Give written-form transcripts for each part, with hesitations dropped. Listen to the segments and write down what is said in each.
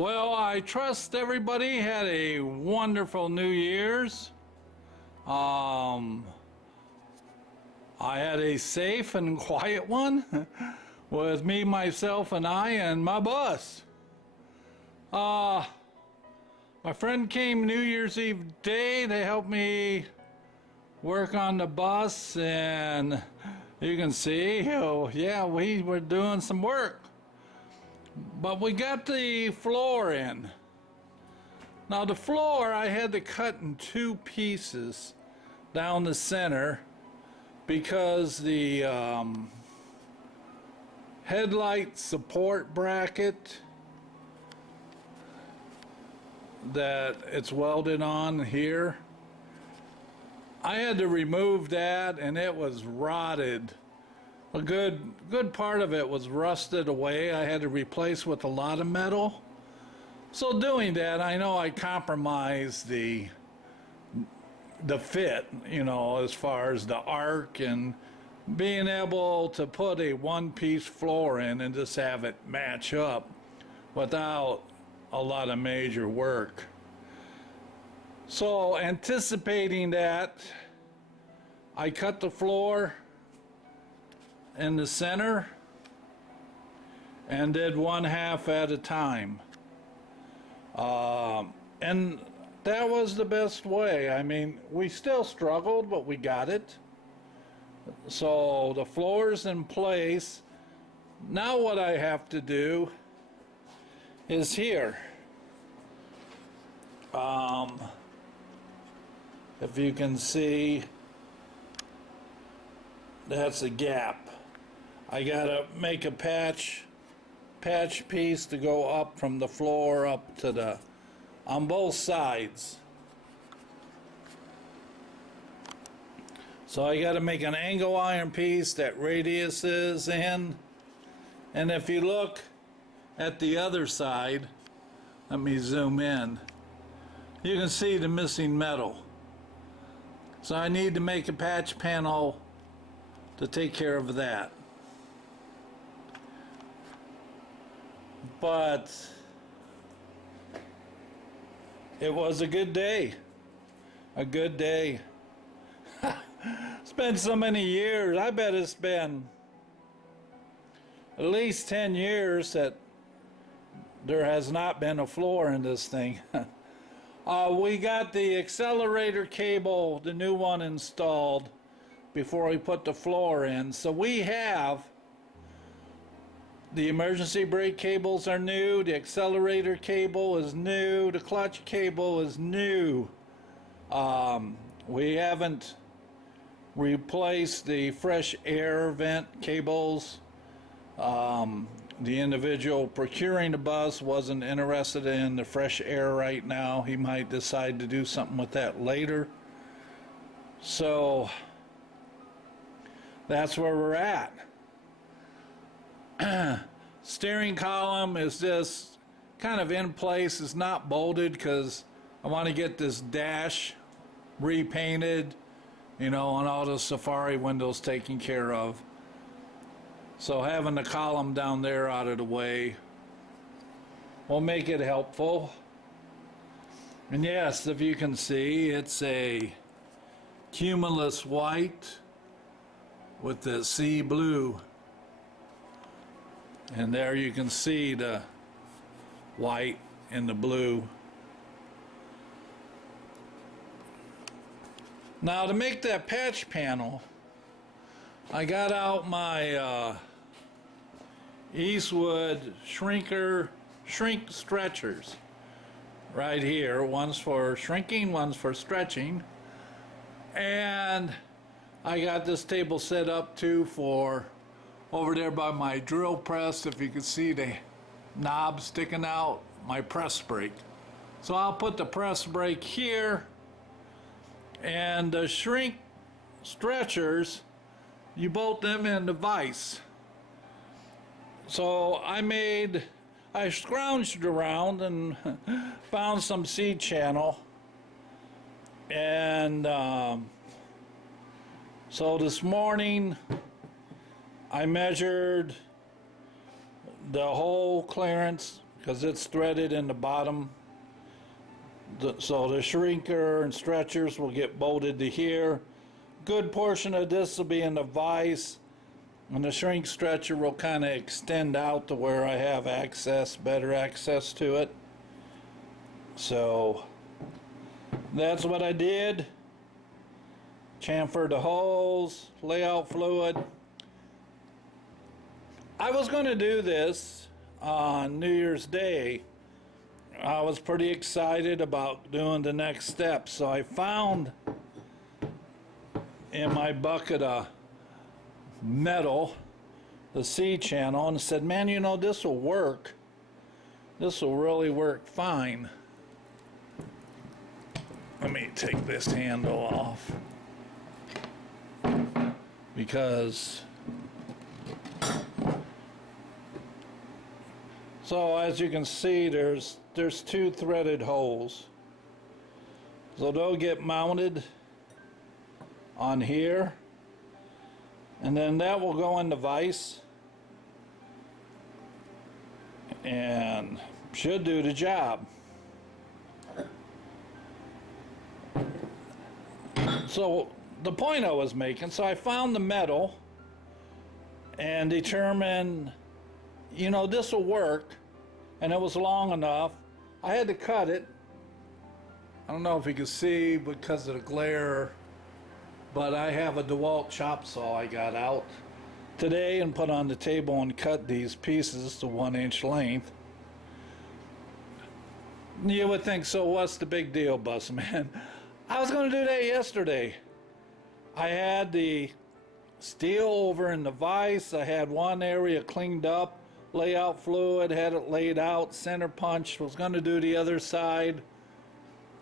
Well, I trust everybody had a wonderful New Year's. I had a safe and quiet one with me, myself, and I, and my bus. My friend came New Year's Eve day to help me work on the bus, and you can see, yeah, we were doing some work. But we got the floor in. Now the floor I had to cut in two pieces down the center because the headlight support bracket that it's welded on here, I had to remove that, and it was rotted. A good part of it was rusted away. I had to replace with a lot of metal. So doing that, I know I compromised the fit, you know, as far as the arc and being able to put a one-piece floor in and just have it match up without a lot of major work. So anticipating that, I cut the floor in the center and did one half at a time, and that was the best way. I mean, we still struggled, but we got it. So the floor's in place. Now what I have to do is here, if you can see, that's a gap. I gotta make a patch piece to go up from the floor up to the, on both sides. So I gotta make an angle iron piece that radius is in. And if you look at the other side, let me zoom in, you can see the missing metal. So I need to make a patch panel to take care of that. But it was a good day. A good day. It's been so many years. I bet it's been at least 10 years that there has not been a floor in this thing. We got the accelerator cable, the new one, installed before we put the floor in. So we have the emergency brake cables are new, the accelerator cable is new, the clutch cable is new. We haven't replaced the fresh air vent cables. The individual procuring the bus wasn't interested in the fresh air right now. He might decide to do something with that later. So that's where we're at. Steering column is just kind of in place. It's not bolted because I want to get this dash repainted, you know, and all the Safari windows taken care of. So having the column down there out of the way will make it helpful. And yes, if you can see, it's a cumulus white with the sea blue. And there you can see the white and the blue. Now to make that patch panel, I got out my Eastwood shrink stretchers right here. One's for shrinking, one's for stretching. And I got this table set up too for over there by my drill press. If you can see the knob sticking out, my press brake. So I'll put the press brake here, and the shrink stretchers, you bolt them in the vise. So I scrounged around and found some seed channel, and so this morning I measured the hole clearance because it's threaded in the bottom. So the shrinker and stretchers will get bolted to here. Good portion of this will be in the vise, and the shrink stretcher will kind of extend out to where I have access, better access to it. So that's what I did. Chamfered the holes, layout fluid. I was going to do this on New Year's Day. I was pretty excited about doing the next step, so I found in my bucket of metal the C channel and said, man, you know, this will work. This will really work fine. Let me take this handle off, because so as you can see, there's two threaded holes, so they'll get mounted on here, and then that will go in the vise and should do the job. So the point I was making, so I found the metal and determined, you know, this will work, and it was long enough. I had to cut it. I don't know if you can see because of the glare, but I have a DeWalt chop saw I got out today and put on the table and cut these pieces to 1 inch length. You would think, so what's the big deal, Bus Man? I was going to do that yesterday. I had the steel over in the vise. I had one area cleaned up, layout fluid, had it laid out, center punch, was going to do the other side.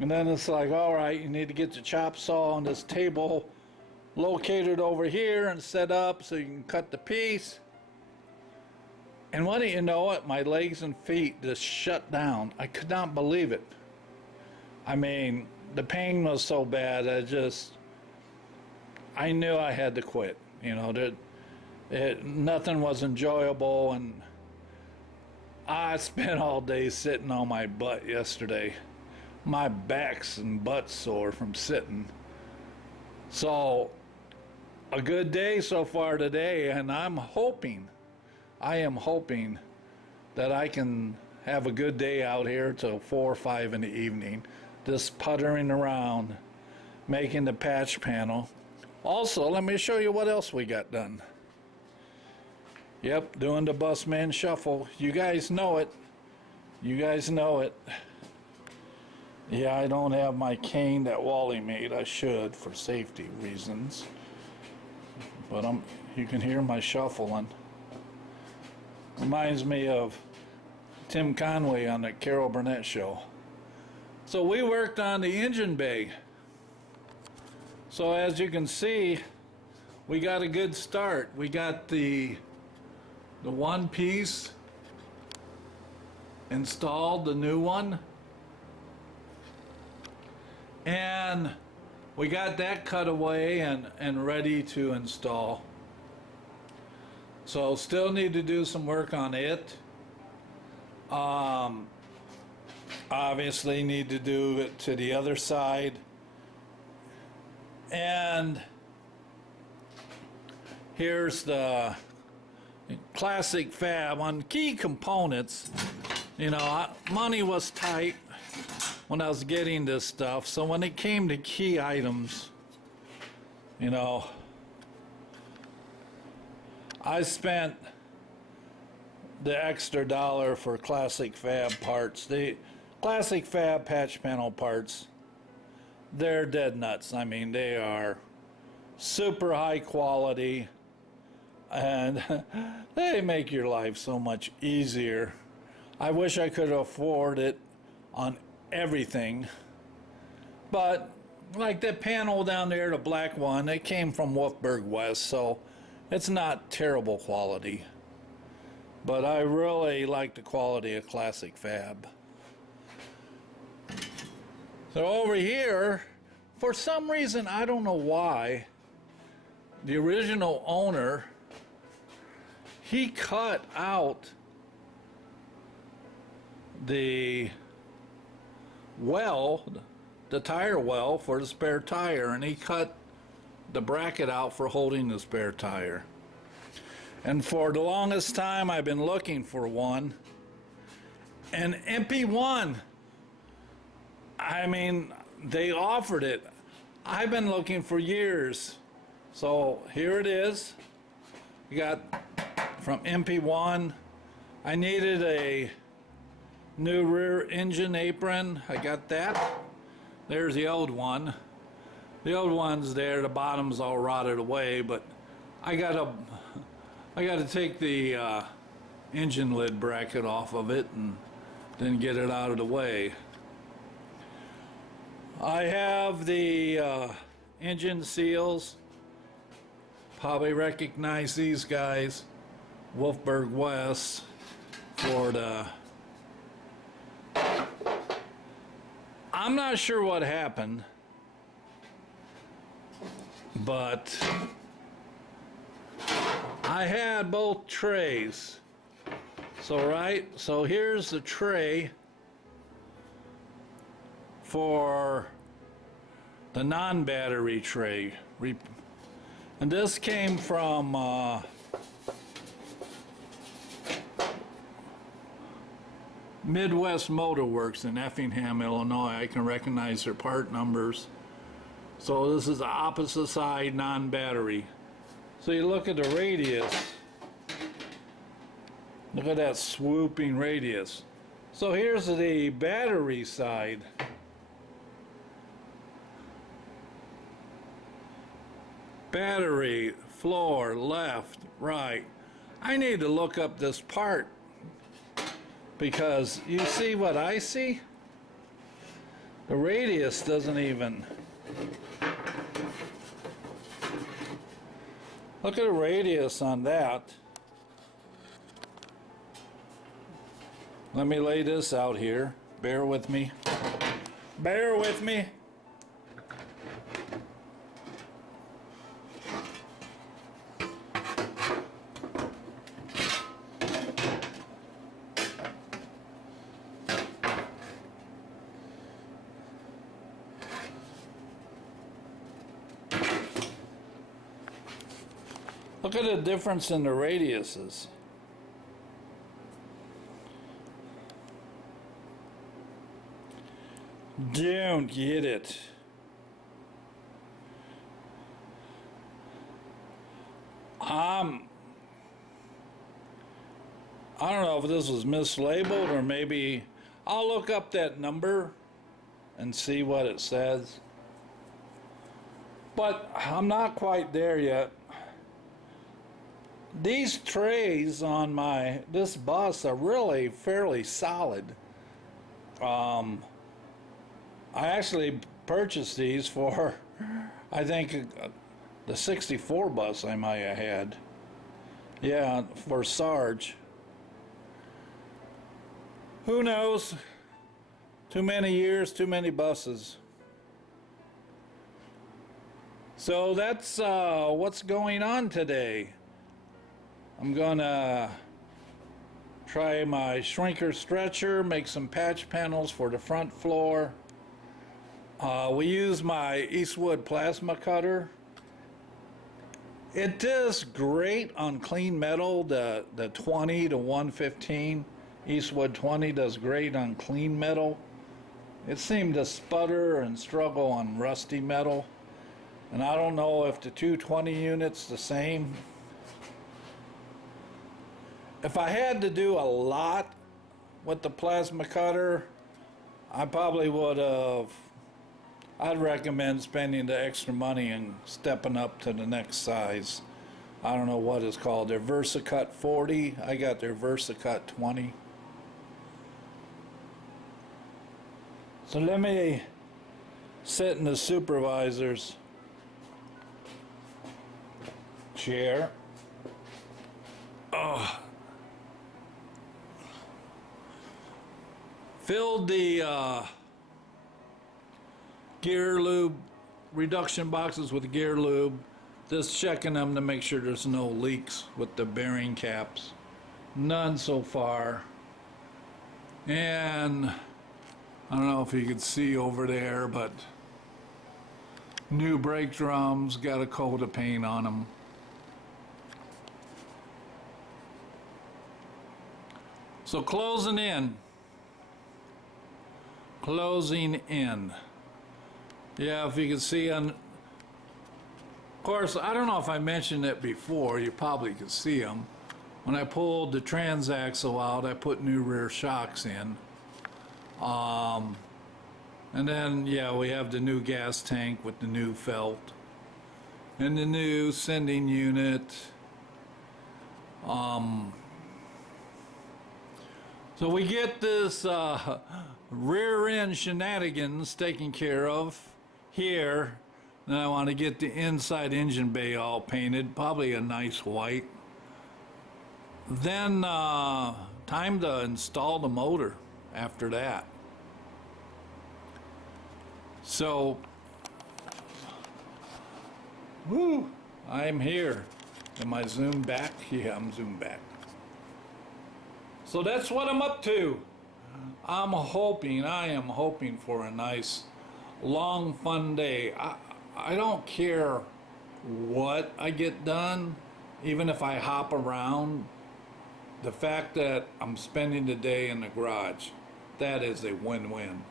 And then it's like, all right, you need to get the chop saw on this table located over here and set up so you can cut the piece. And why don't you know it, my legs and feet just shut down. I could not believe it. I mean, the pain was so bad, I knew I had to quit. You know, nothing was enjoyable, and I spent all day sitting on my butt yesterday. My back's and butt's sore from sitting. So, a good day so far today, and I am hoping that I can have a good day out here till 4 or 5 in the evening, just puttering around, making the patch panel. Also, let me show you what else we got done. Yep, doing the Busman Shuffle. You guys know it. You guys know it. Yeah, I don't have my cane that Wally made. I should, for safety reasons. But you can hear my shuffling. Reminds me of Tim Conway on the Carol Burnett show. So we worked on the engine bay. So as you can see, we got a good start. We got the one piece installed, the new one, and we got that cut away and ready to install. So still need to do some work on it. Obviously need to do it to the other side. And here's the classic fab on key components. You know, money was tight when I was getting this stuff, so when it came to key items, you know, I spent the extra $1 for classic fab parts. The classic fab patch panel parts, they're dead nuts. I mean, they are super high quality, and they make your life so much easier. I wish I could afford it on everything, but like that panel down there, the black one, it came from Wolfburg West, so it's not terrible quality, but I really like the quality of classic fab. So over here, for some reason, I don't know why, the original owner, he cut out the well, the tire well for the spare tire, and he cut the bracket out for holding the spare tire. And for the longest time I've been looking for one. And MP1, I mean, they offered it. I've been looking for years. So here it is. You got from MP1. I needed a new rear engine apron. I got that. There's the old one. The old one's there, the bottom's all rotted away, but I gotta take the engine lid bracket off of it and then get it out of the way. I have the engine seals. Probably recognize these guys. Wolfburg West, Florida. I'm not sure what happened, but I had both trays. So here's the tray for the non-battery tray. And this came from Midwest Motor Works in Effingham, Illinois. I can recognize their part numbers. So this is the opposite side, non-battery. So you look at the radius. Look at that swooping radius. So here's the battery side. Battery, floor, left, right. I need to look up this part because you see what I see? The radius doesn't even. Look at the radius on that. Let me lay this out here. Bear with me. Bear with me. Look at the difference in the radiuses. Don't get it. I don't know if this was mislabeled or maybe I'll look up that number and see what it says. But I'm not quite there yet. These trays on this bus are really fairly solid. I actually purchased these for, I think, the 64 bus I might have had. Yeah, for Sarge. Who knows? Too many years, too many buses. So that's what's going on today. I'm gonna try my shrinker stretcher, make some patch panels for the front floor. We use my Eastwood plasma cutter. It does great on clean metal. The 20 to 115 Eastwood 20 does great on clean metal. It seemed to sputter and struggle on rusty metal. And I don't know if the 220 unit's the same. If I had to do a lot with the plasma cutter, I probably would have. I'd recommend spending the extra money and stepping up to the next size. I don't know what it's called. Their VersaCut 40. I got their VersaCut 20. So let me sit in the supervisor's chair. Oh. Filled the gear lube reduction boxes with gear lube. Just checking them to make sure there's no leaks with the bearing caps. None so far. And I don't know if you could see over there, but new brake drums, got a coat of paint on them. So closing in. Closing in. Yeah, if you can see on, of course, I don't know if I mentioned it before, you probably could see them. When I pulled the transaxle out, I put new rear shocks in. And then, yeah, we have the new gas tank with the new felt. And the new sending unit. So we get this rear end shenanigans taken care of here. Then I want to get the inside engine bay all painted, probably a nice white. Then time to install the motor after that. So, woo, I'm here. Am I zoomed back? Yeah, I'm zoomed back. So that's what I'm up to. I am hoping for a nice, long, fun day. I don't care what I get done, even if I hop around. The fact that I'm spending the day in the garage, that is a win-win.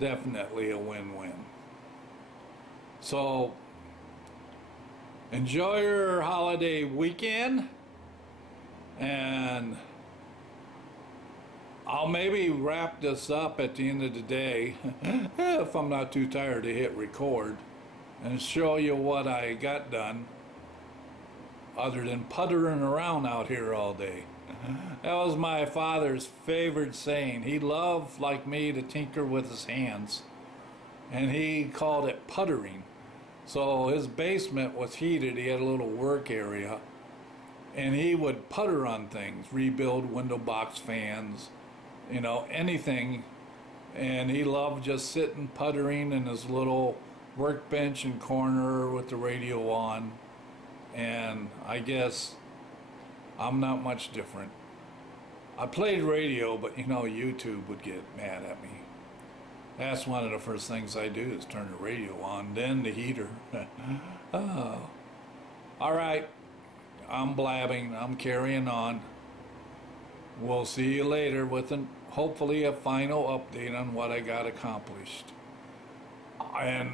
Definitely a win-win. So, enjoy your holiday weekend, and I'll maybe wrap this up at the end of the day, if I'm not too tired to hit record, and show you what I got done, other than puttering around out here all day. That was my father's favorite saying. He loved, like me, to tinker with his hands, and he called it puttering. So his basement was heated. He had a little work area, and he would putter on things, rebuild window box fans, you know, anything. And he loved just sitting puttering in his little workbench and corner with the radio on. And I guess I'm not much different. I played radio, but you know, YouTube would get mad at me. That's one of the first things I do is turn the radio on, then the heater. Oh. All right, I'm blabbing, I'm carrying on. We'll see you later with hopefully a final update on what I got accomplished. And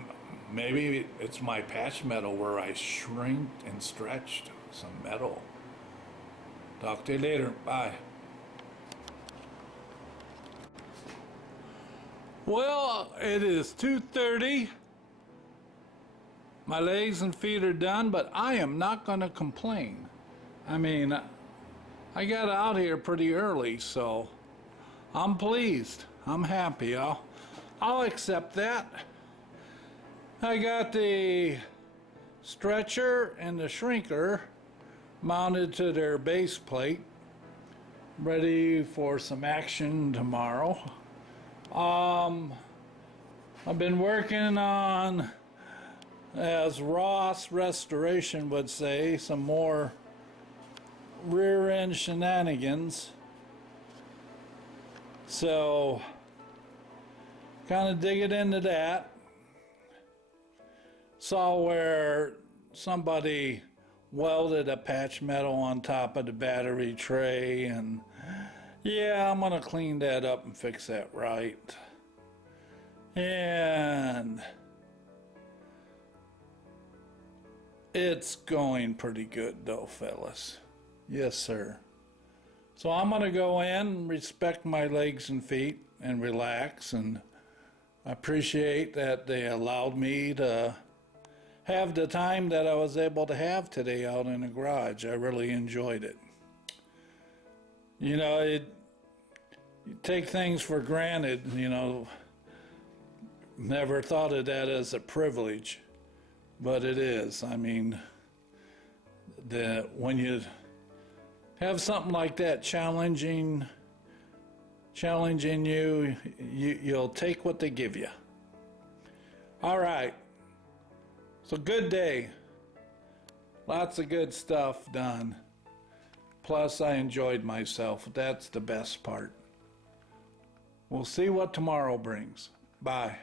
maybe it's my patch metal where I shrinked and stretched some metal. Talk to you later. Bye. Well, it is 2:30. My legs and feet are done, but I am not going to complain. I mean, I got out here pretty early, so I'm pleased. I'm happy. I'll accept that. I got the stretcher and the shrinker mounted to their base plate, ready for some action tomorrow. I've been working on, as Ross Restoration would say, some more rear end shenanigans. So, kind of digging into that. Saw where somebody welded a patch metal on top of the battery tray, and yeah, I'm gonna clean that up and fix that right. And it's going pretty good though, fellas. Yes, sir. So I'm gonna go in, respect my legs and feet, and relax, and I appreciate that they allowed me to have the time that I was able to have today out in the garage. I really enjoyed it. You know, you take things for granted, you know, never thought of that as a privilege, but it is. I mean, when you have something like that challenging you, you'll take what they give you. All right. So good day. Lots of good stuff done. Plus I enjoyed myself. That's the best part. We'll see what tomorrow brings. Bye.